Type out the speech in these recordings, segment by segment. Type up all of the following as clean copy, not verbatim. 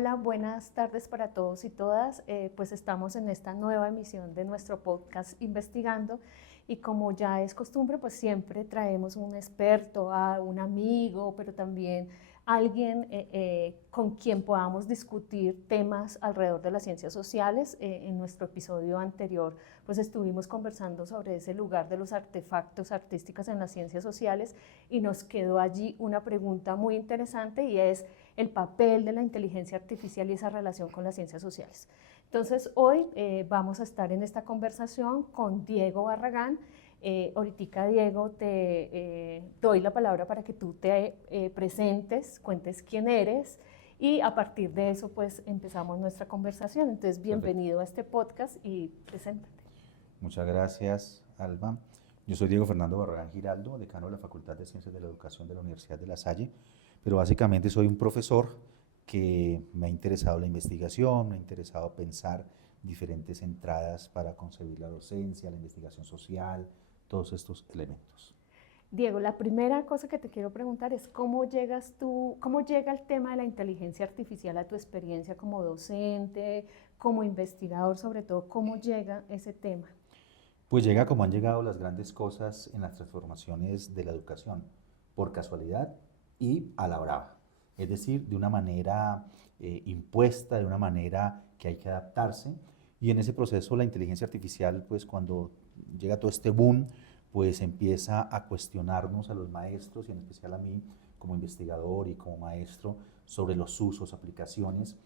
Hola, buenas tardes para todos y todas. Pues estamos en esta nueva emisión de nuestro podcast Investigando y como ya es costumbre, pues siempre traemos un experto, a un amigo, pero también alguien con quien podamos discutir temas alrededor de las ciencias sociales. En nuestro episodio anterior, pues estuvimos conversando sobre ese lugar de los artefactos artísticos en las ciencias sociales y nos quedó allí una pregunta muy interesante y es el papel de la inteligencia artificial y esa relación con las ciencias sociales. Entonces, hoy vamos a estar en esta conversación con Diego Barragán. Ahorita, Diego, te doy la palabra para que tú te presentes, cuentes quién eres y a partir de eso, pues, empezamos nuestra conversación. Entonces, bienvenido Perfecto. a este podcast y preséntate. Muchas gracias, Alba. Yo soy Diego Fernando Barragán Giraldo, decano de la Facultad de Ciencias de la Educación de la Universidad de La Salle, pero básicamente soy un profesor que me ha interesado la investigación, me ha interesado pensar diferentes entradas para concebir la docencia, la investigación social, todos estos elementos. Diego, la primera cosa que te quiero preguntar es cómo llegas tú, cómo llega el tema de la inteligencia artificial a tu experiencia como docente, como investigador, sobre todo, cómo llega ese tema. Pues llega como han llegado las grandes cosas en las transformaciones de la educación, por casualidad y a la brava. Es decir, de una manera impuesta, de una manera que hay que adaptarse. Y en ese proceso la inteligencia artificial, pues cuando llega todo este boom, pues empieza a cuestionarnos a los maestros y en especial a mí como investigador y como maestro sobre los usos, aplicaciones.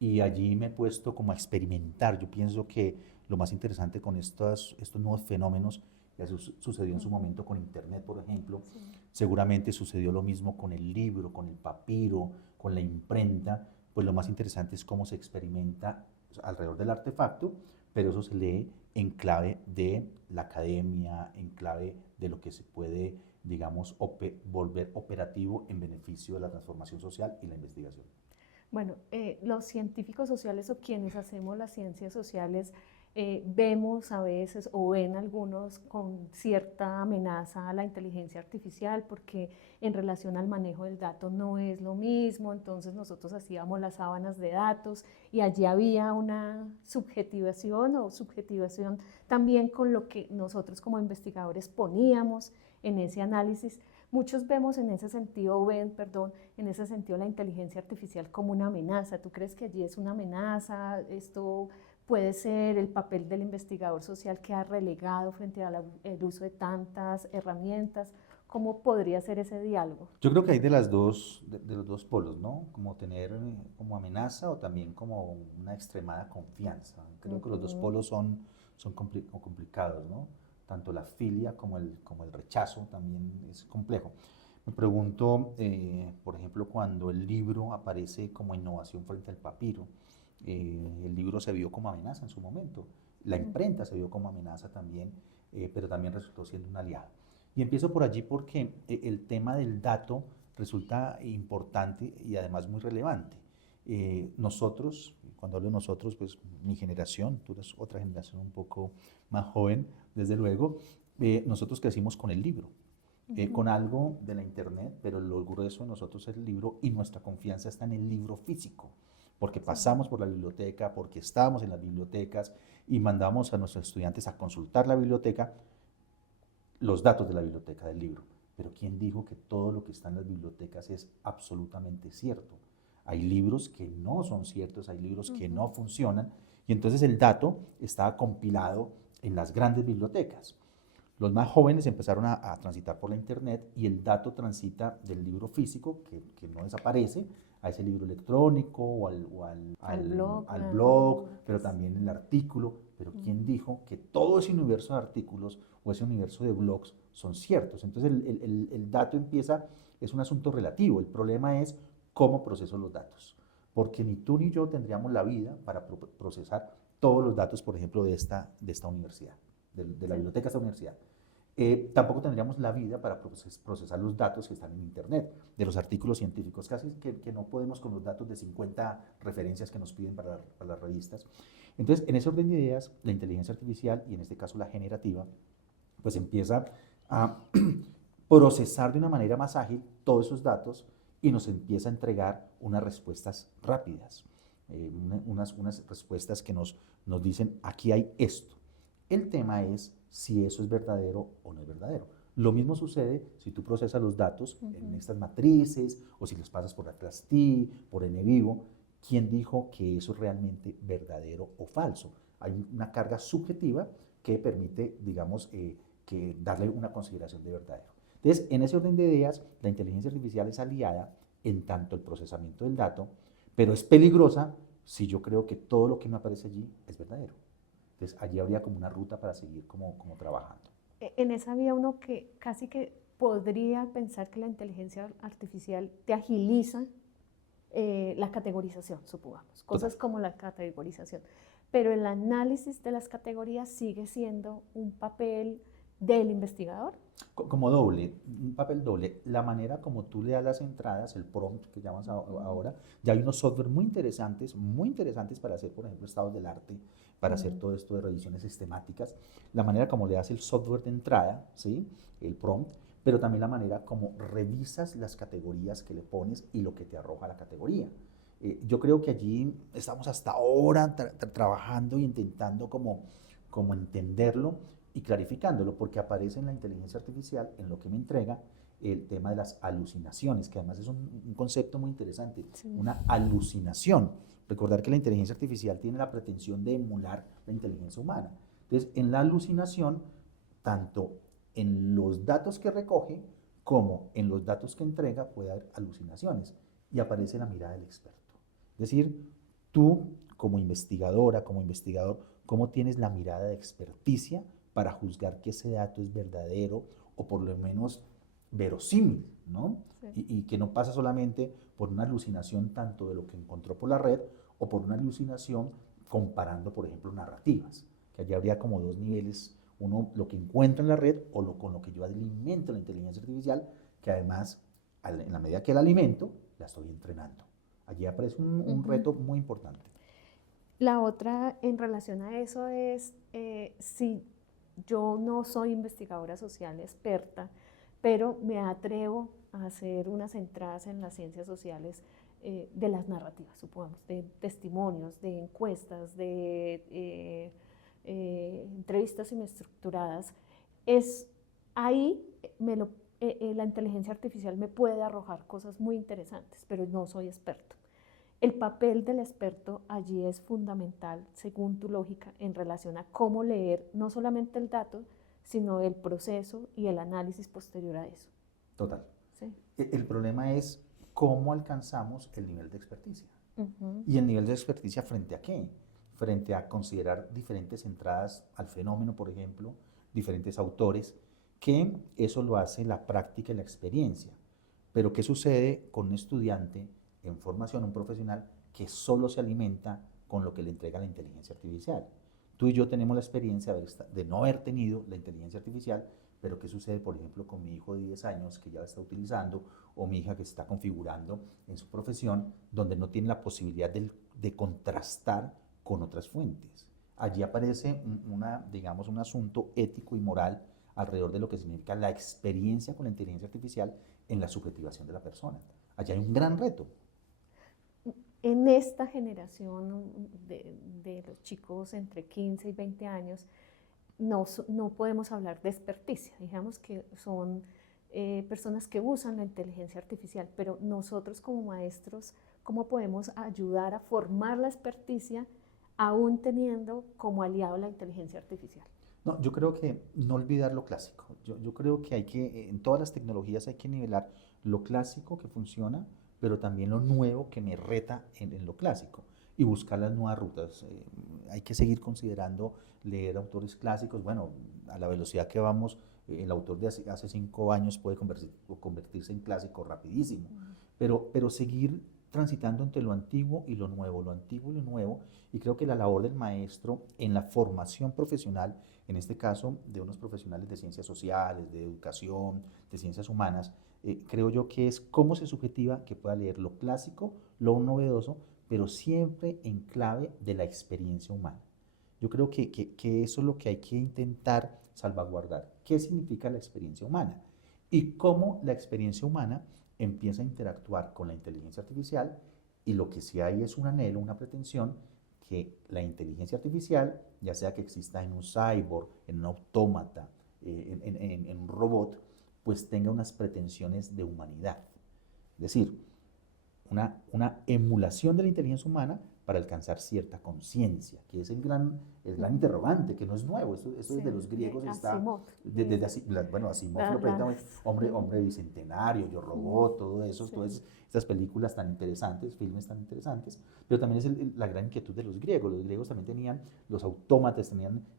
Y allí me he puesto como a experimentar. Yo pienso que lo más interesante con estos nuevos fenómenos, ya sucedió en su momento con Internet, por ejemplo, Sí. seguramente sucedió lo mismo con el libro, con el papiro, con la imprenta, pues lo más interesante es cómo se experimenta alrededor del artefacto, pero eso se lee en clave de la academia, en clave de lo que se puede, digamos, volver operativo en beneficio de la transformación social y la investigación. Bueno, los científicos sociales o quienes hacemos las ciencias sociales vemos a veces o ven algunos con cierta amenaza a la inteligencia artificial porque en relación al manejo del dato no es lo mismo, entonces nosotros hacíamos las sábanas de datos y allí había una subjetivación o subjetivación también con lo que nosotros como investigadores poníamos en ese análisis. Muchos vemos en ese sentido, ven, perdón, en ese sentido la inteligencia artificial como una amenaza. ¿Tú crees que allí es una amenaza? ¿Esto puede ser el papel del investigador social que ha relegado frente al uso de tantas herramientas? ¿Cómo podría ser ese diálogo? Yo creo que hay de los dos polos, ¿no? Como tener como amenaza o también como una extremada confianza. Creo que los dos Ujú. polos son complicados, ¿no? Tanto la filia como el rechazo también es complejo. Me pregunto, por ejemplo, cuando el libro aparece como innovación frente al papiro, el libro se vio como amenaza en su momento, la imprenta se vio como amenaza también, pero también resultó siendo un aliado. Y empiezo por allí porque el tema del dato resulta importante y además muy relevante. Nosotros, cuando hablo de nosotros, pues mi generación, tú eres otra generación un poco más joven, desde luego, nosotros crecimos con el libro, con algo de la internet, pero lo grueso de nosotros es el libro y nuestra confianza está en el libro físico, porque Sí. pasamos por la biblioteca, porque estábamos en las bibliotecas y mandamos a nuestros estudiantes a consultar la biblioteca, los datos de la biblioteca del libro. Pero ¿quién dijo que todo lo que está en las bibliotecas es absolutamente cierto? Hay libros que no son ciertos, hay libros que no funcionan, y entonces el dato está compilado en las grandes bibliotecas. Los más jóvenes empezaron a transitar por la internet y el dato transita del libro físico, que no desaparece, a ese libro electrónico Al blog. al blog, pero también el artículo. Pero ¿quién dijo que todo ese universo de artículos o ese universo de blogs son ciertos? Entonces el dato empieza, es un asunto relativo. El problema es cómo proceso los datos. Porque ni tú ni yo tendríamos la vida para procesar todos los datos, por ejemplo, de esta universidad, de la Sí. biblioteca de esta universidad. Tampoco tendríamos la vida para procesar los datos que están en Internet, de los artículos científicos, casi que no podemos con los datos de 50 referencias que nos piden para las revistas. Entonces, en ese orden de ideas, la inteligencia artificial, y en este caso la generativa, pues empieza a procesar de una manera más ágil todos esos datos y nos empieza a entregar unas respuestas rápidas. unas respuestas que nos dicen, aquí hay esto. El tema es si eso es verdadero o no es verdadero. Lo mismo sucede si tú procesas los datos en estas matrices o si los pasas por Atlas-T, por NVivo. ¿Quién dijo que eso es realmente verdadero o falso? Hay una carga subjetiva que permite, digamos, que darle una consideración de verdadero. Entonces, en ese orden de ideas, la inteligencia artificial es aliada en tanto el procesamiento del dato, pero es peligrosa si yo creo que todo lo que me aparece allí es verdadero. Entonces, allí habría como una ruta para seguir como trabajando. En esa había uno que casi que podría pensar que la inteligencia artificial te agiliza la categorización, supongamos, cosas Total. como la categorización, pero el análisis de las categorías sigue siendo un papel del investigador. Como doble, un papel doble. La manera como tú le das las entradas, el prompt que llamas ahora, ya hay unos software muy interesantes para hacer, por ejemplo, estados del arte, para hacer todo esto de revisiones sistemáticas. La manera como le das el software de entrada, ¿sí? El prompt, pero también la manera como revisas las categorías que le pones y lo que te arroja la categoría. Yo creo que allí estamos hasta ahora trabajando y intentando como entenderlo y clarificándolo, porque aparece en la inteligencia artificial, en lo que me entrega, el tema de las alucinaciones, que además es un concepto muy interesante, Sí. una alucinación. Recordar que la inteligencia artificial tiene la pretensión de emular la inteligencia humana. Entonces, en la alucinación, tanto en los datos que recoge como en los datos que entrega puede haber alucinaciones y aparece la mirada del experto. Es decir, tú como investigadora, como investigador, ¿cómo tienes la mirada de experticia para juzgar que ese dato es verdadero o por lo menos verosímil, ¿no? Sí. Y que no pasa solamente por una alucinación tanto de lo que encontró por la red o por una alucinación comparando, por ejemplo, narrativas, que allí habría como dos niveles, uno lo que encuentro en la red o con lo que yo alimento la inteligencia artificial, que además, en la medida que la alimento, la estoy entrenando. Allí aparece un reto muy importante. La otra en relación a eso es si yo no soy investigadora social experta, pero me atrevo a hacer unas entradas en las ciencias sociales de las narrativas, supongamos, de testimonios, de encuestas, de entrevistas semiestructuradas. Es ahí la inteligencia artificial me puede arrojar cosas muy interesantes, pero no soy experto. El papel del experto allí es fundamental, según tu lógica, en relación a cómo leer no solamente el dato, sino el proceso y el análisis posterior a eso. Total. ¿Sí? El problema es cómo alcanzamos el nivel de experticia. ¿Y el nivel de experticia frente a qué? Frente a considerar diferentes entradas al fenómeno, por ejemplo, diferentes autores, que eso lo hace la práctica y la experiencia. Pero ¿qué sucede con un estudiante en formación, un profesional que solo se alimenta con lo que le entrega la inteligencia artificial? Tú y yo tenemos la experiencia de no haber tenido la inteligencia artificial, pero ¿qué sucede, por ejemplo, con mi hijo de 10 años que ya la está utilizando o mi hija que se está configurando en su profesión, donde no tiene la posibilidad de contrastar con otras fuentes? Allí aparece digamos, un asunto ético y moral alrededor de lo que significa la experiencia con la inteligencia artificial en la subjetivación de la persona. Allí hay un gran reto. En esta generación de los chicos entre 15 y 20 años, no podemos hablar de experticia, digamos que son personas que usan la inteligencia artificial, pero nosotros como maestros, ¿cómo podemos ayudar a formar la experticia aún teniendo como aliado la inteligencia artificial? No, yo creo que no olvidar lo clásico. Yo creo que en todas las tecnologías hay que nivelar lo clásico que funciona, pero también lo nuevo que me reta en lo clásico y buscar las nuevas rutas. Hay que seguir considerando leer autores clásicos. Bueno, a la velocidad que vamos, el autor de hace 5 años puede convertirse en clásico rapidísimo, pero seguir transitando entre lo antiguo y lo nuevo, lo antiguo y lo nuevo, y creo que la labor del maestro en la formación profesional, en este caso de unos profesionales de ciencias sociales, de educación, de ciencias humanas, creo yo que es cómo se subjetiva que pueda leer lo clásico, lo novedoso, pero siempre en clave de la experiencia humana. Yo creo que eso es lo que hay que intentar salvaguardar. ¿Qué significa la experiencia humana? Y cómo la experiencia humana empieza a interactuar con la inteligencia artificial Y lo que sí hay es un anhelo, una pretensión que la inteligencia artificial, ya sea que exista en un cyborg, en un autómata, en un robot, pues tenga unas pretensiones de humanidad. Es decir, una emulación de la inteligencia humana para alcanzar cierta conciencia, que es el gran interrogante, que no es nuevo, esto Sí, desde los griegos está, Asimov. desde bueno, Asimov lo presenta, hombre bicentenario, Yo Robot, todo eso, Sí. todas estas películas tan interesantes, filmes tan interesantes, pero también es la gran inquietud de los griegos también tenían, los autómatas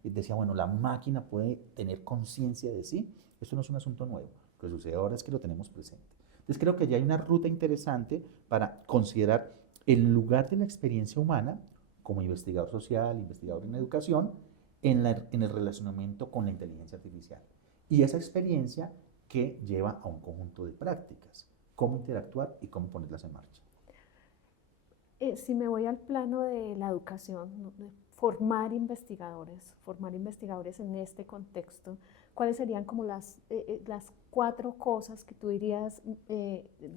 decían, bueno, la máquina puede tener conciencia de sí, esto no es un asunto nuevo, lo que sucede ahora es que lo tenemos presente. Entonces creo que ya hay una ruta interesante para considerar el lugar de la experiencia humana como investigador social, investigador en educación, en el relacionamiento con la inteligencia artificial. Y esa experiencia que lleva a un conjunto de prácticas, cómo interactuar y cómo ponerlas en marcha. Si me voy al plano de la educación, ¿no? De formar investigadores en este contexto, ¿cuáles serían como las 4 cosas que tú dirías,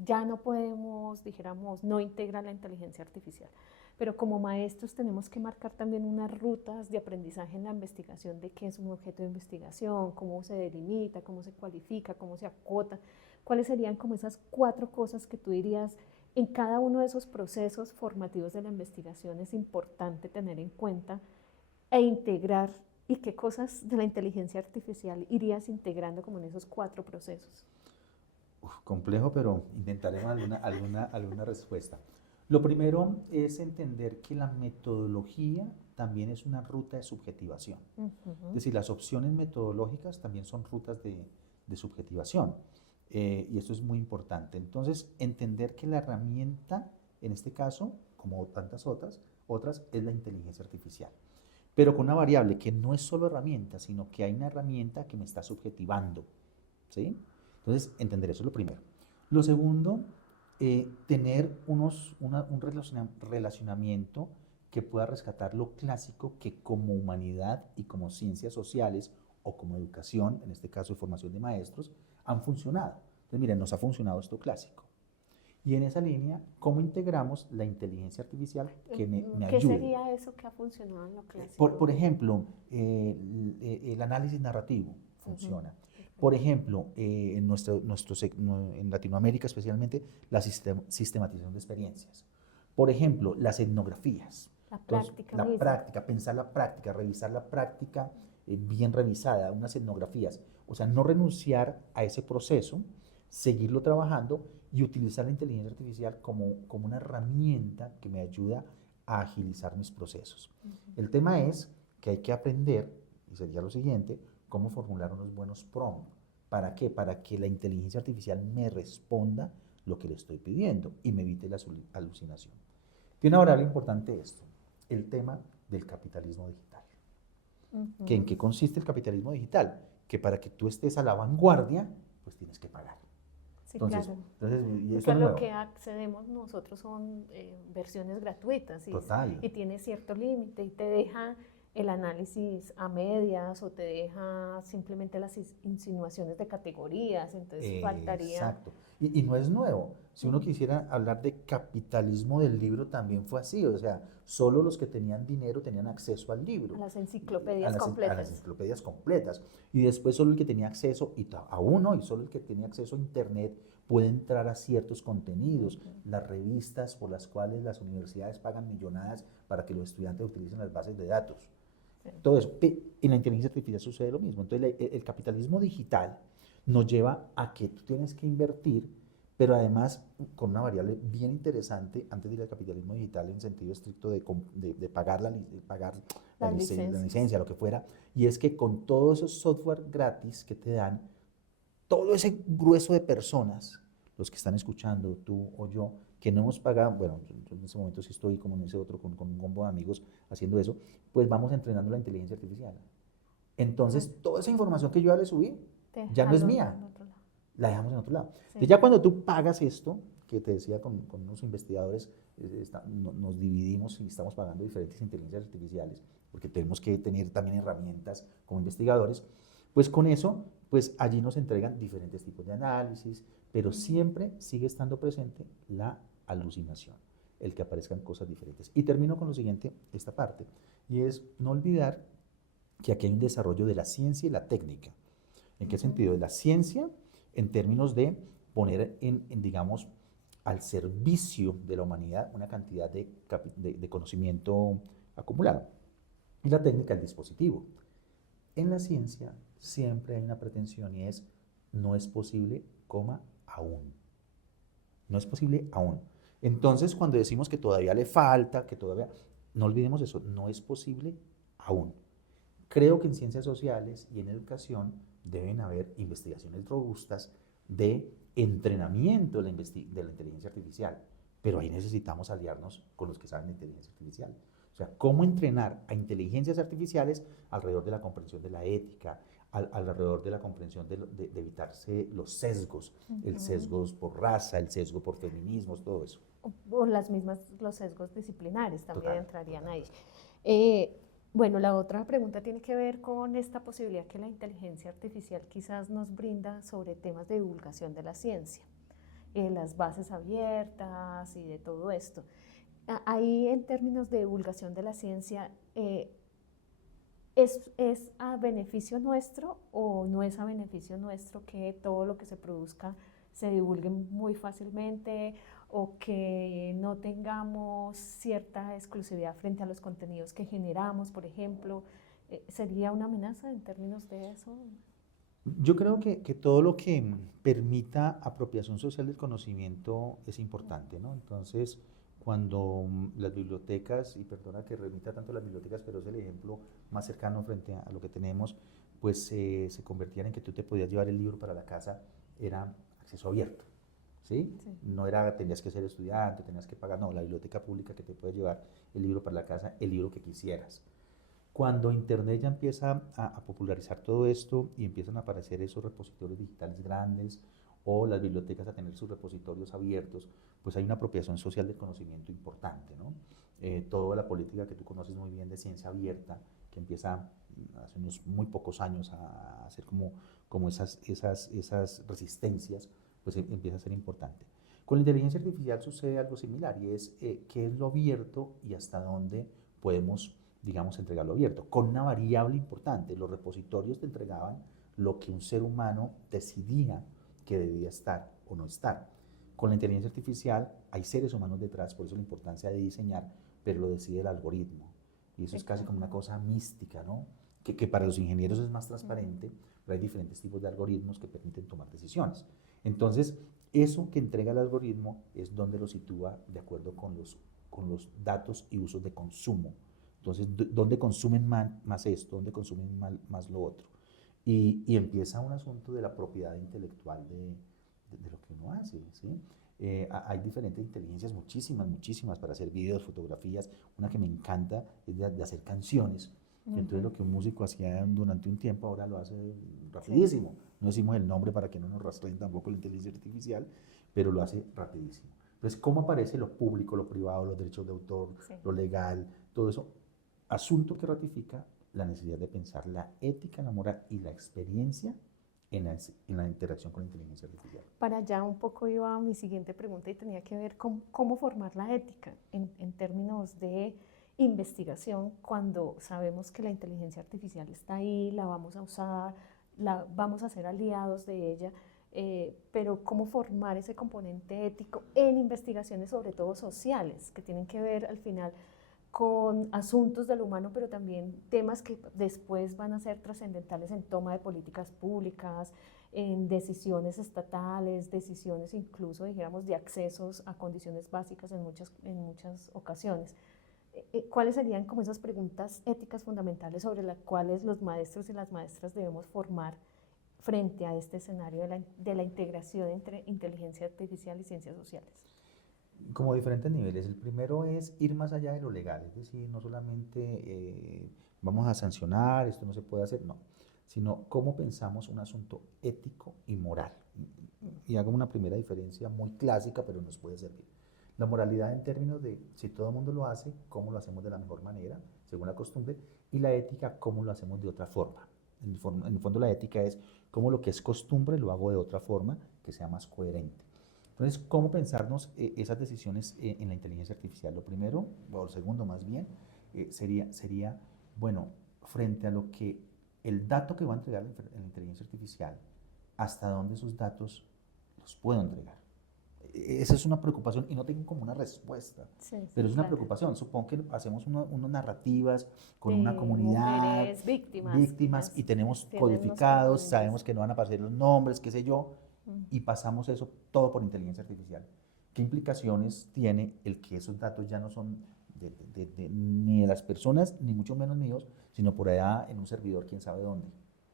ya no podemos, dijéramos, no integrar la inteligencia artificial? Pero como maestros tenemos que marcar también unas rutas de aprendizaje en la investigación de qué es un objeto de investigación, cómo se delimita, cómo se cualifica, cómo se acota. ¿Cuáles serían como esas 4 cosas que tú dirías en cada uno de esos procesos formativos de la investigación es importante tener en cuenta e integrar, y qué cosas de la inteligencia artificial irías integrando como en esos 4 procesos? Complejo, pero intentaremos alguna respuesta. Lo primero es entender que la metodología también es una ruta de subjetivación. Es decir, las opciones metodológicas también son rutas de subjetivación. Y esto es muy importante. Entonces, entender que la herramienta, en este caso, como tantas otras, es la inteligencia artificial. Pero con una variable que no es solo herramienta, sino que hay una herramienta que me está subjetivando. ¿Sí? Entonces, entender eso es lo primero. Lo segundo, tener un relacionamiento que pueda rescatar lo clásico que como humanidad y como ciencias sociales o como educación, en este caso formación de maestros, han funcionado. Entonces, miren, nos ha funcionado esto clásico. Y en esa línea, ¿cómo integramos la inteligencia artificial que me ¿Qué ayude? sería eso que ha funcionado en lo clásico? Por ejemplo, el análisis narrativo funciona. Por ejemplo, en Latinoamérica especialmente, la sistematización de experiencias. Por ejemplo, las etnografías. La práctica la misma. práctica, pensar la práctica, revisar la práctica bien revisada, unas etnografías. O sea, no renunciar a ese proceso, seguirlo trabajando y utilizar la inteligencia artificial como una herramienta que me ayuda a agilizar mis procesos. El tema es que hay que aprender, y sería lo siguiente, cómo formular unos buenos prompts. ¿Para qué? Para que la inteligencia artificial me responda lo que le estoy pidiendo y me evite la alucinación. Tiene una variable importante esto, el tema del capitalismo digital. ¿Que en qué consiste el capitalismo digital? Que para que tú estés a la vanguardia, pues tienes que pagar. Sí, Entonces, claro. y esto Porque a no es lo nuevo. que accedemos nosotros son versiones gratuitas Total. y tiene cierto límite y te deja el análisis a medias o te deja simplemente las insinuaciones de categorías, entonces faltaría... Exacto. Y no es nuevo. Si uno quisiera hablar de capitalismo del libro, también fue así. O sea, solo los que tenían dinero tenían acceso al libro. A las enciclopedias a completas. las enciclopedias completas. Y después solo el que tenía acceso, y solo el que tenía acceso a Internet puede entrar a ciertos contenidos. Las revistas por las cuales las universidades pagan millonadas para que los estudiantes utilicen las bases de datos. Todo eso. En la inteligencia artificial sucede lo mismo. Entonces, el capitalismo digital nos lleva a que tú tienes que invertir, pero además con una variable bien interesante antes de ir al capitalismo digital en sentido estricto de pagar la licencia, lo que fuera, y es que con todos esos software gratis que te dan, todo ese grueso de personas, los que están escuchando, tú o yo, que no hemos pagado, bueno, yo en ese momento sí estoy como en ese otro, con un combo de amigos haciendo eso, pues vamos entrenando la inteligencia artificial. Entonces, toda esa información que yo ya le subí, ya no es mía, la dejamos en otro lado. Sí. Entonces, ya cuando tú pagas esto, que te decía con unos investigadores, nos dividimos y estamos pagando diferentes inteligencias artificiales, porque tenemos que tener también herramientas como investigadores, pues con eso, pues allí nos entregan diferentes tipos de análisis, pero siempre sigue estando presente la alucinación. el que aparezcan cosas diferentes. Y termino con lo siguiente, esta parte, y es no olvidar que aquí hay un desarrollo de la ciencia y la técnica. ¿En qué sentido? De la ciencia en términos de poner digamos, al servicio de la humanidad una cantidad de conocimiento acumulado. Y la técnica, el dispositivo. En la ciencia siempre hay una pretensión y es, no es posible, aún. No es posible aún. Entonces, cuando decimos que todavía le falta, que todavía, no olvidemos eso, no es posible aún. Creo que en ciencias sociales y en educación deben haber investigaciones robustas de entrenamiento de la inteligencia artificial, pero ahí necesitamos aliarnos con los que saben de inteligencia artificial. O sea, cómo entrenar a inteligencias artificiales alrededor de la comprensión de la ética, alrededor de la comprensión de evitarse los sesgos, el sesgo por raza, el sesgo por feminismos, todo eso. O los sesgos disciplinares también entrarían ahí. Bueno, la otra pregunta tiene que ver con esta posibilidad que la inteligencia artificial quizás nos brinda sobre temas de divulgación de la ciencia, las bases abiertas y de todo esto. Ahí en términos de divulgación de la ciencia, ¿es a beneficio nuestro o no es a beneficio nuestro que todo lo que se produzca se divulgue muy fácilmente o que no tengamos cierta exclusividad frente a los contenidos que generamos, por ejemplo? ¿Sería una amenaza en términos de eso? Yo creo que todo lo que permita apropiación social del conocimiento es importante, ¿no? Entonces, cuando las bibliotecas, y perdona que remita tanto a las bibliotecas, pero es el ejemplo más cercano frente a lo que tenemos, pues se convertían en que tú te podías llevar el libro para la casa, era acceso abierto, ¿sí? Sí. No era, tenías que ser estudiante, tenías que pagar, no, la biblioteca pública que te puede llevar el libro para la casa, el libro que quisieras. Cuando Internet ya empieza a popularizar todo esto y empiezan a aparecer esos repositorios digitales grandes o las bibliotecas a tener sus repositorios abiertos, pues hay una apropiación social del conocimiento importante, ¿no? Toda la política que tú conoces muy bien de ciencia abierta, que empieza hace unos muy pocos años a hacer como esas resistencias, pues empieza a ser importante. Con la inteligencia artificial sucede algo similar y es qué es lo abierto y hasta dónde podemos, digamos, entregarlo abierto, con una variable importante. Los repositorios te entregaban lo que un ser humano decidía que debía estar o no estar. Con la inteligencia artificial hay seres humanos detrás, por eso la importancia de diseñar, pero lo decide el algoritmo. Y eso es casi como una cosa mística, ¿no? Que para los ingenieros es más transparente, pero hay diferentes tipos de algoritmos que permiten tomar decisiones. Entonces, eso que entrega el algoritmo es donde lo sitúa de acuerdo con los datos y usos de consumo. Entonces, ¿dónde consumen más esto? ¿Dónde consumen más lo otro? Y empieza un asunto de la propiedad intelectual de lo que uno hace, ¿sí? Hay diferentes inteligencias, muchísimas para hacer videos, fotografías. Una que me encanta es de hacer canciones. Entonces lo que un músico hacía durante un tiempo ahora lo hace rapidísimo. No decimos el nombre para que no nos rastreen tampoco la inteligencia artificial, pero lo hace rapidísimo. Entonces, ¿cómo aparece lo público, lo privado, los derechos de autor, lo legal, todo eso? Asunto que ratifica la necesidad de pensar la ética, la moral y la experiencia en la interacción con la inteligencia artificial. Para allá un poco iba mi siguiente pregunta y tenía que ver con cómo formar la ética en términos de investigación cuando sabemos que la inteligencia artificial está ahí, la vamos a usar, vamos a ser aliados de ella, pero cómo formar ese componente ético en investigaciones sobre todo sociales, que tienen que ver al final con asuntos del humano, pero también temas que después van a ser trascendentales en toma de políticas públicas, en decisiones estatales, decisiones incluso, dijéramos, de accesos a condiciones básicas en muchas ocasiones. ¿Cuáles serían como esas preguntas éticas fundamentales sobre las cuales los maestros y las maestras debemos formar frente a este escenario de la integración entre inteligencia artificial y ciencias sociales? Como diferentes niveles. El primero es ir más allá de lo legal, es decir, no solamente vamos a sancionar, esto no se puede hacer, no, sino cómo pensamos un asunto ético y moral. Y hago una primera diferencia muy clásica, pero nos puede servir. La moralidad en términos de si todo el mundo lo hace, cómo lo hacemos de la mejor manera, según la costumbre, y la ética, cómo lo hacemos de otra forma. En el fondo la ética es cómo lo que es costumbre lo hago de otra forma que sea más coherente. Entonces, ¿cómo pensarnos esas decisiones en la inteligencia artificial? Lo primero, o lo segundo más bien, sería, bueno, frente a lo que el dato que va a entregar la inteligencia artificial, ¿hasta dónde esos datos los puedo entregar? Esa es una preocupación y no tengo como una respuesta, Sí, sí, pero es una claro. preocupación. Supongo que hacemos unas narrativas con una De comunidad, mujeres víctimas, que víctimas, y ellas tenemos tienen unos codificados, componentes. sabemos que no van a aparecer los nombres, qué sé yo, Mm, y pasamos eso todo por inteligencia artificial. ¿Qué implicaciones tiene el que esos datos ya no son ni de las personas, ni mucho menos míos, sino por allá en un servidor, quién sabe dónde?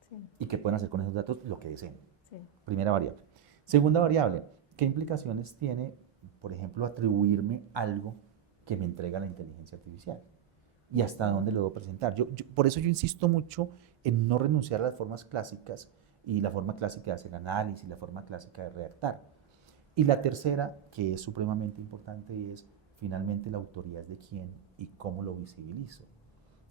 sí, Y que pueden hacer con esos datos lo que deseen. sí. Primera variable. Segunda variable, ¿qué implicaciones tiene, por ejemplo, atribuirme algo que me entrega la inteligencia artificial? ¿Y hasta dónde lo debo presentar? Por eso yo insisto mucho en no renunciar a las formas clásicas y la forma clásica de hacer análisis, la forma clásica de redactar. Y la tercera, que es supremamente importante, es finalmente la autoría es de quién y cómo lo visibilizo.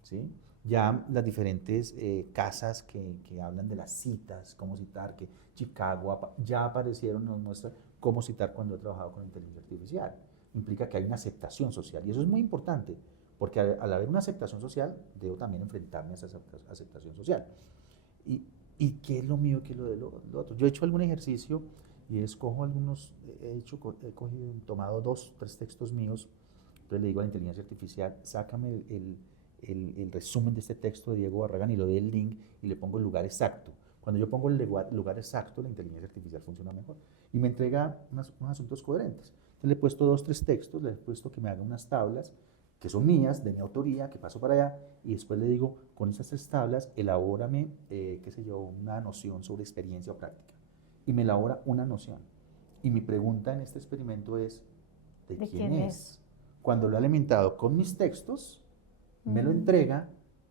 ¿Sí? Ya las diferentes casas que hablan de las citas, cómo citar, que Chicago ya aparecieron, nos muestran cómo citar cuando he trabajado con inteligencia artificial. Implica que hay una aceptación social y eso es muy importante, porque al haber una aceptación social, debo también enfrentarme a esa aceptación social. ¿Y, y qué es lo mío y qué es lo de lo otro? Yo he hecho algún ejercicio y escojo algunos, tomado 2, 3 textos míos, entonces le digo a la inteligencia artificial, sácame el resumen de este texto de Diego Barragán y lo doy el link y le pongo el lugar exacto. Cuando yo pongo el lugar exacto, la inteligencia artificial funciona mejor y me entrega unos asuntos coherentes. Entonces le he puesto 2, 3 textos, le he puesto que me haga unas tablas que son mías, de mi autoría, que paso para allá, y después le digo, con esas 3 tablas, elabórame, qué sé yo, una noción sobre experiencia o práctica. Y me elabora una noción. Y mi pregunta en este experimento es, ¿de ¿De quién quién es? es? Cuando lo he alimentado con mis textos, me lo Mm, entrega,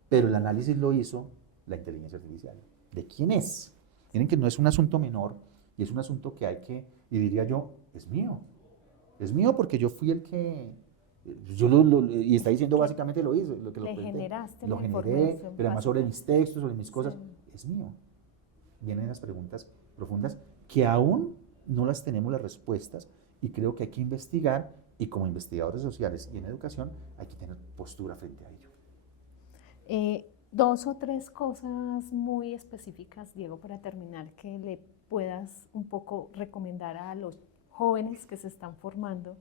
pero el análisis lo hizo la inteligencia artificial. ¿De quién es? Miren que no es un asunto menor y es un asunto que hay que, y diría yo, es mío. Es mío porque yo fui el que, y está diciendo que básicamente lo hizo, lo que lo le presenté. generaste Lo la generé, información pero además sobre básica. mis textos, sobre mis Sí, cosas, es mío. Vienen las preguntas profundas que aún no las tenemos las respuestas y creo que hay que investigar y como investigadores sociales y en educación hay que tener postura frente a ello. 2 o 3 cosas muy específicas, Diego, para terminar, que le puedas un poco recomendar a los jóvenes que se están formando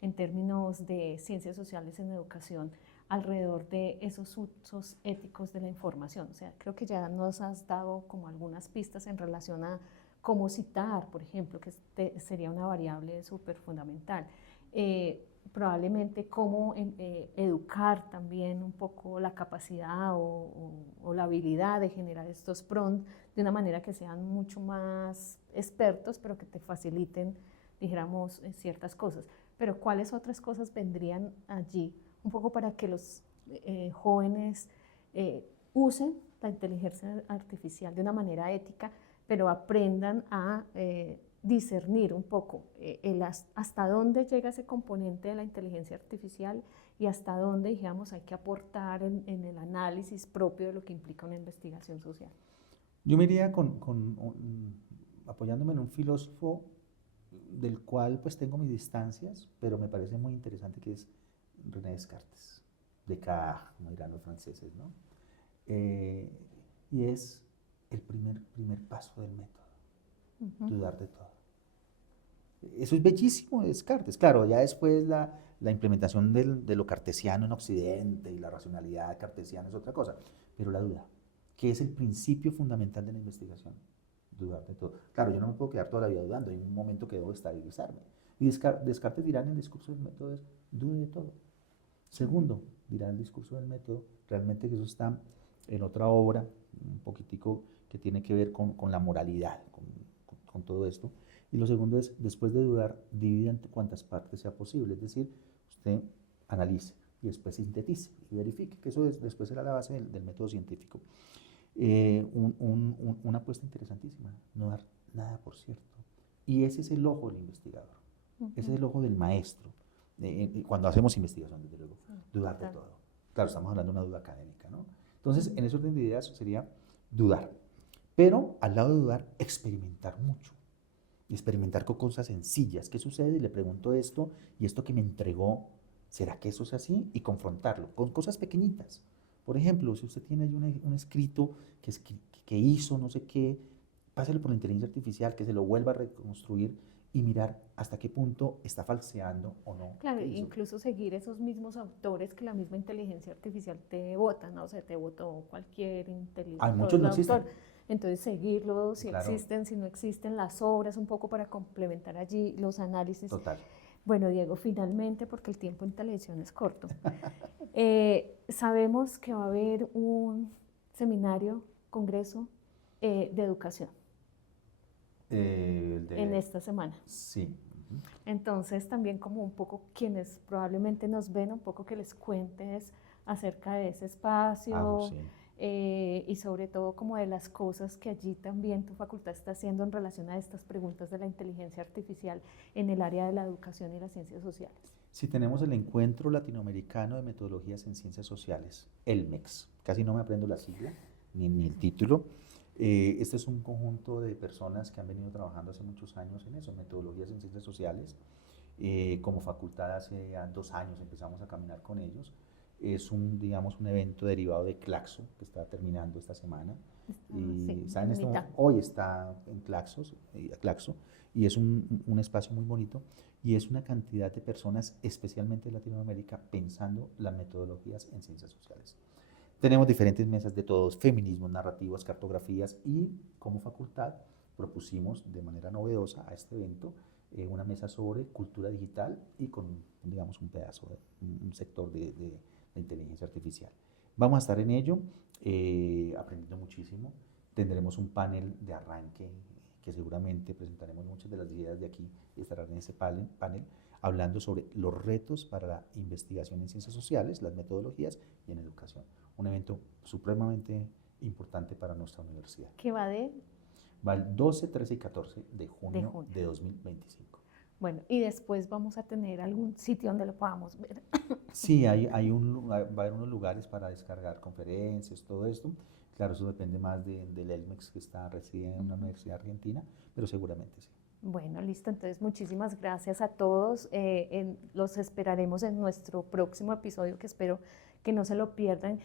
en términos de ciencias sociales en educación alrededor de esos usos éticos de la información. O sea, creo que ya nos has dado como algunas pistas en relación a cómo citar, por ejemplo, que sería una variable súper fundamental. Probablemente cómo educar también un poco la capacidad o la habilidad de generar estos prompts de una manera que sean mucho más expertos, pero que te faciliten, dijéramos, ciertas cosas. Pero ¿cuáles otras cosas vendrían allí? Un poco para que los jóvenes usen la inteligencia artificial de una manera ética, pero aprendan a discernir un poco hasta dónde llega ese componente de la inteligencia artificial y hasta dónde, digamos, hay que aportar en el análisis propio de lo que implica una investigación social. Yo me iría apoyándome en un filósofo del cual pues tengo mis distancias, pero me parece muy interesante que es René Descartes, Descartes, como dirán los franceses, ¿no? Eh, y es el primer paso del método, dudar de todo. Eso es bellísimo de Descartes. Claro, ya después la implementación de lo cartesiano en Occidente y la racionalidad cartesiana es otra cosa, pero la duda, que es el principio fundamental de la investigación, dudar de todo. Claro, yo no me puedo quedar toda la vida dudando, hay un momento que debo estabilizarme. Y Descartes dirá en el discurso del método es, dude de todo. Segundo, dirá el discurso del método, realmente que eso está en otra obra, un poquitico que tiene que ver con la moralidad, con todo esto. Y lo segundo es, después de dudar, divida en cuantas partes sea posible, es decir, usted analice y después sintetice y verifique, que eso después será la base del método científico. Una apuesta interesantísima, no dar nada por cierto. Y ese es el ojo del investigador, ese es el ojo del maestro. Cuando hacemos investigación, desde luego, dudar de todo. Claro, estamos hablando de una duda académica, ¿no? Entonces, en ese orden de ideas sería dudar. Pero al lado de dudar, experimentar mucho. y experimentar con cosas sencillas. ¿Qué sucede? Y le pregunto esto, y esto que me entregó, ¿será que eso es así? Y confrontarlo con cosas pequeñitas. Por ejemplo, si usted tiene ahí un escrito que hizo no sé qué, páselo por la inteligencia artificial, que se lo vuelva a reconstruir y mirar hasta qué punto está falseando o no. Claro, ¿Qué hizo? incluso seguir esos mismos autores que la misma inteligencia artificial te vota, ¿no? O sea, te votó cualquier Hay todo muchos el no existen. autor. Entonces, seguirlo, si Claro, existen, si no existen, las obras, un poco para complementar allí los análisis. total. Bueno, Diego, finalmente, porque el tiempo en televisión es corto, sabemos que va a haber un seminario, congreso de educación El en de, esta semana. sí. Ujú. Entonces, también como un poco quienes probablemente nos ven, un poco que les cuentes acerca de ese espacio Sí. y sobre todo como de las cosas que allí también tu facultad está haciendo en relación a estas preguntas de la inteligencia artificial en el área de la educación y las ciencias sociales. Sí, tenemos el Encuentro Latinoamericano de Metodologías en Ciencias Sociales, ELMEX. Casi no me aprendo la sigla ni el título. Este es un conjunto de personas que han venido trabajando hace muchos años en eso, metodologías en ciencias sociales. Como facultad hace ya 2 años empezamos a caminar con ellos. Es digamos, un evento derivado de Claxo que está terminando esta semana. Sí, Y en mitad. hoy está en Claxo, y es un espacio muy bonito y es una cantidad de personas, especialmente de Latinoamérica, pensando las metodologías en ciencias sociales. Tenemos diferentes mesas de todos, feminismos, narrativas, cartografías, y como facultad propusimos de manera novedosa a este evento una mesa sobre cultura digital y con, digamos, un pedazo, un sector de inteligencia artificial. Vamos a estar en ello, aprendiendo muchísimo. Tendremos un panel de arranque que seguramente presentaremos muchas de las ideas de aquí y estarán en ese panel hablando sobre los retos para la investigación en ciencias sociales, las metodologías y en educación. Un evento supremamente importante para nuestra universidad. ¿Qué va de? Va el 12, 13 y 14 de De junio junio. de 2025. Bueno, y después vamos a tener algún sitio donde lo podamos ver. Sí, va a haber unos lugares para descargar conferencias, todo esto. Claro, eso depende más del ELMEX que reside en una universidad argentina, pero seguramente sí. Bueno, listo. Entonces, muchísimas gracias a todos. Los esperaremos en nuestro próximo episodio, que espero que no se lo pierdan.